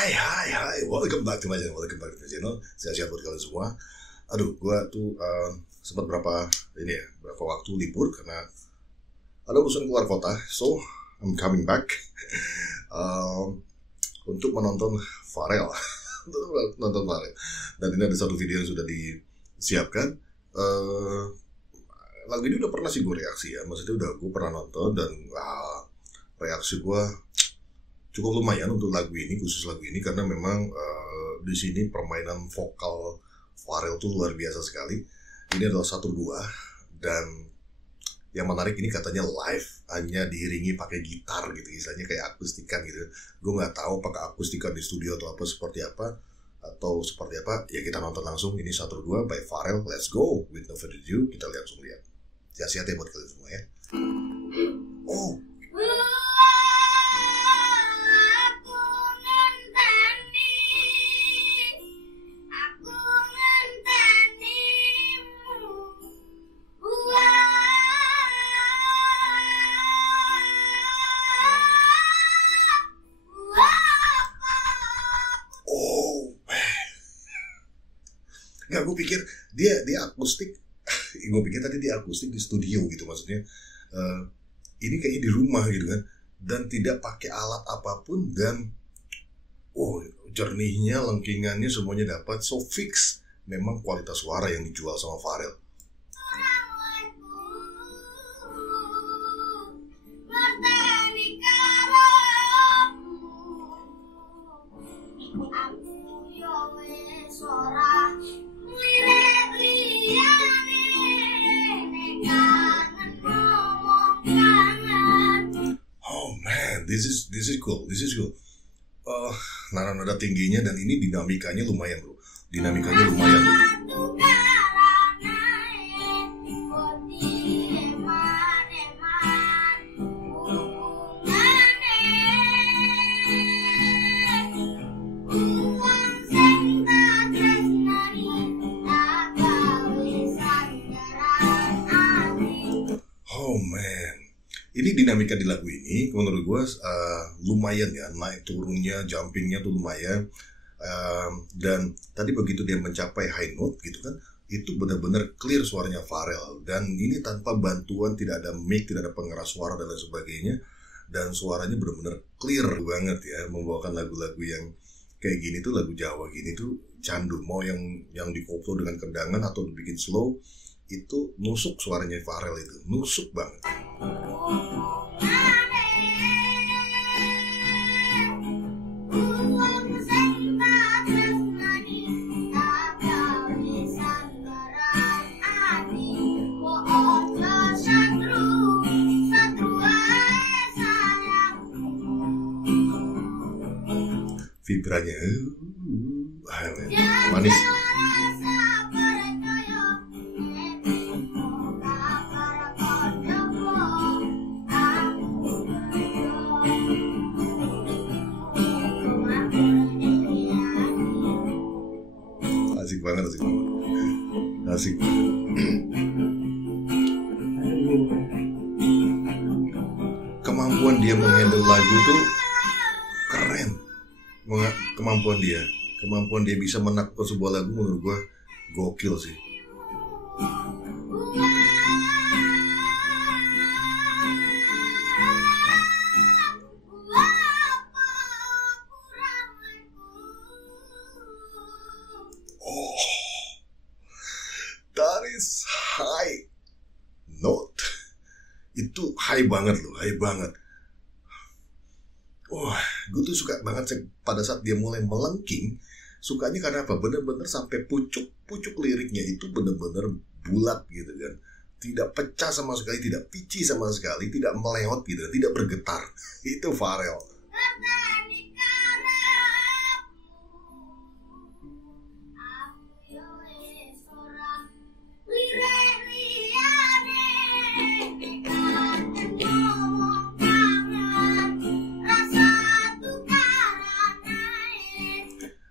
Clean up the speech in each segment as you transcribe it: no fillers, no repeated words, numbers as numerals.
Hai, welcome back to my channel. Sehat-sehat buat kalian semua. Aduh, gua tuh sempat berapa waktu libur karena ada urusan keluar kota. So, I'm coming back untuk menonton Pharrell. Dan ini ada satu video yang sudah disiapkan. Lagu ini udah pernah sih gue reaksi ya. Maksudnya gue pernah nonton dan reaksi gue cukup lumayan untuk lagu ini, khusus lagu ini, karena memang di sini permainan vokal Pharrell tuh luar biasa sekali. Ini adalah 1-2 dan yang menarik ini katanya live, hanya diiringi pakai gitar gitu, istilahnya kayak akustikan gitu. Gue nggak tahu apakah akustikan di studio atau seperti apa. Ya kita nonton langsung. Ini 1-2 by Pharrell. Let's go, with no further ado, kita langsung lihat. Sehat-sehat ya buat kalian semua ya. Oh, nggak, gue pikir dia akustik. Gue pikir tadi dia akustik di studio gitu, maksudnya ini kayaknya di rumah gitu kan, dan tidak pakai alat apapun, dan jernihnya, lengkingannya semuanya dapat. So fix memang kualitas suara yang dijual sama Pharrell. This is cool. Nada tingginya, dan ini dinamikanya lumayan bro. Oh man, ini dinamika di lagu ini menurut gue lumayan ya, naik turunnya, jumpingnya tuh lumayan. Dan tadi begitu dia mencapai high note gitu kan, itu benar-benar clear suaranya Pharrell. Dan ini tanpa bantuan, tidak ada mic, tidak ada pengeras suara dan lain sebagainya. Dan suaranya benar-benar clear banget ya, membawakan lagu-lagu yang kayak gini tuh, lagu Jawa gini tuh candu. Mau yang dikoplo dengan kendangan atau dibikin slow, itu nusuk suaranya Pharrell, itu nusuk banget. Vibranya manis. Asik. Kemampuan dia menghandle lagu itu keren. Kemampuan dia bisa menakutkan sebuah lagu menurut gue gokil sih. That is high note. Itu high banget loh, high banget. Gue tuh suka banget pada saat dia mulai melengking. Sukanya karena apa? Bener-bener sampai pucuk liriknya itu bener-bener bulat gitu kan. Tidak pecah sama sekali, tidak pici sama sekali, tidak melewat gitu, tidak bergetar. Itu Pharrell.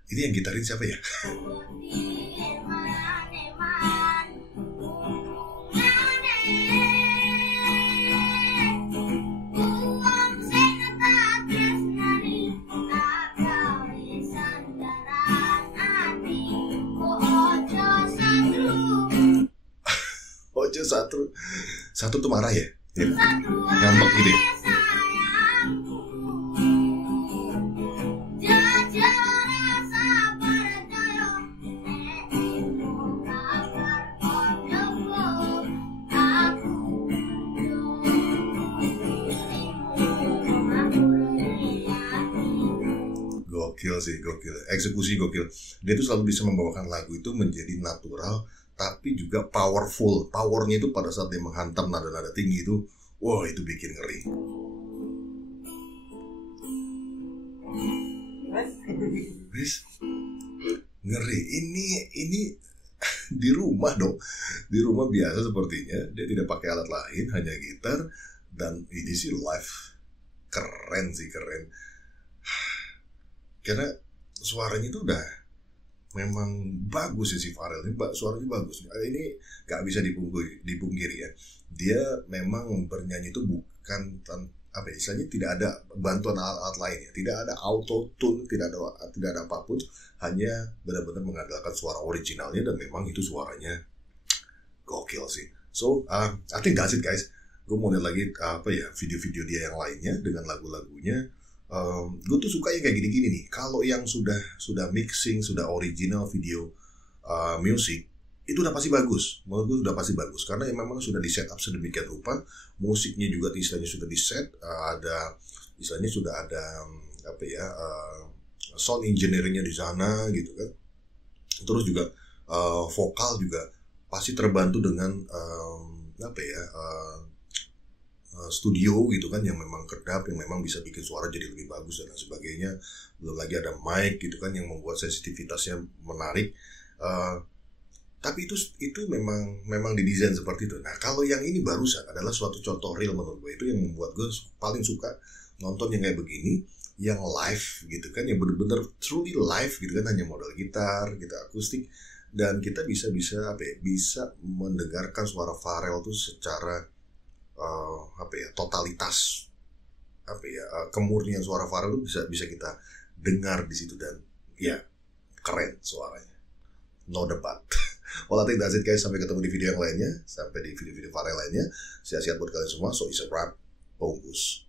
Ini yang gitarin siapa ya? satu tuh marah ya, ngambek gitu ya. Gokil sih, gokil. Eksekusi gokil. Dia tuh selalu bisa membawakan lagu itu menjadi natural, tapi juga powerful. Powernya itu pada saat dia menghantam nada-nada tinggi itu, wah itu bikin ngeri. Wis, ngeri. Ini di rumah dong. Di rumah biasa sepertinya. Dia tidak pakai alat lain, hanya gitar. Dan ini sih live. Keren sih, keren. Karena suaranya itu udah memang bagus ya si Pharrell ini, suaranya bagus. Ini gak bisa dipungkiri ya. Dia memang bernyanyi itu bukan apa istilahnya, tidak ada bantuan alat-alat lain ya. Tidak ada auto tune, tidak ada apapun, hanya benar-benar mengandalkan suara originalnya, dan memang itu suaranya gokil sih. So I think that's it guys. Gue mau lihat lagi video-video dia yang lainnya dengan lagu-lagunya. Gue tuh suka yang kayak gini-gini nih. Kalau yang sudah mixing, sudah original video music, itu udah pasti bagus. Menurut gue udah pasti bagus karena memang sudah di setup sedemikian rupa. Musiknya juga istilahnya sudah di set, ada istilahnya sudah ada sound engineeringnya di sana gitu kan. Terus juga vokal juga pasti terbantu dengan studio gitu kan, yang memang kedap, yang memang bisa bikin suara jadi lebih bagus dan lain sebagainya. Belum lagi ada mic gitu kan yang membuat sensitivitasnya menarik. Tapi itu memang didesain seperti itu. Nah kalau yang ini barusan adalah suatu contoh real menurut gue. Itu yang membuat gue paling suka nonton yang kayak begini, yang live gitu kan, yang bener-bener truly live gitu kan, hanya modal gitar, gitar akustik, dan kita bisa mendengarkan suara Pharrell tuh secara totalitas, kemurnian suara Pharrell itu bisa kita dengar di situ, dan ya keren suaranya, no debat. Well, I think that's it guys. Sampai ketemu di video yang lainnya, sampai di video-video Pharrell lainnya. Sehat-sehat buat kalian semua. So it's a wrap. Bungkus.